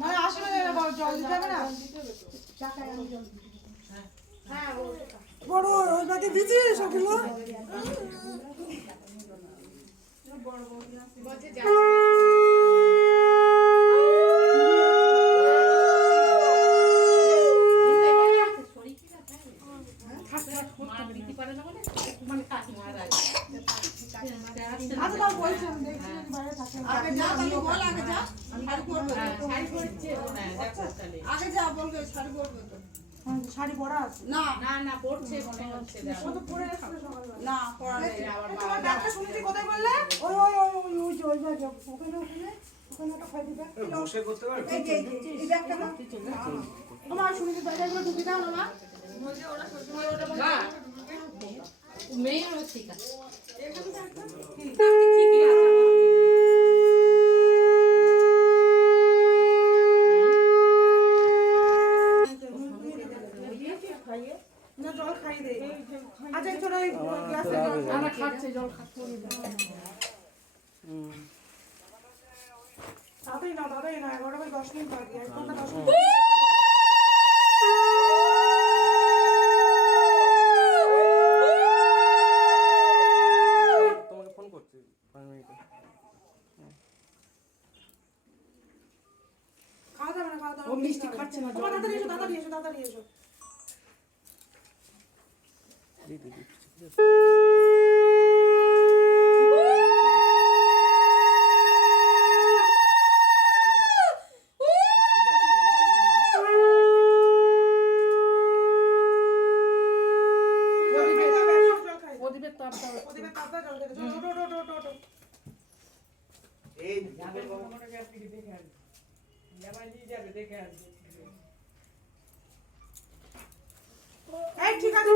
মানে আসলে জল দিতে হবে না বড় ওই বাকি দিচ্ছিস ওগুলো শাড়ি পরা আছে না না না পড়ছে মনে হচ্ছে ও তো পরে আসছে সকালবেলা না পড়া নেই তোমার ডাক্তার শুনেছি কোথায় বললে ওই ওই ওই ওই ওই ব্যাগ ওখানে ওখানে একটা খাই দিবে বসে করতে পারবে এই ব্যাগটা না আমার শুনেছি ব্যাগগুলো ঢুকে দাও না বলছে ওরা সবসময় ওটা না মেয়েরও ঠিক আছে এখানে থাকবে ঠিকই আছে না জল খাই দে আচ্ছা চলো এই গ্লাসে জল আমরা খাচ্ছে জল খাচ্ছে তাড়াতাড়ি না 11:10 মিনিট বাকি 1 ঘন্টা 10 মিনিট তোমাকে ফোন করছি 5 মিনিটে খাওয়া দাও না ও মিষ্টি খাচ্ছে না তাড়াতাড়ি এসো দিদি ঠিক আছে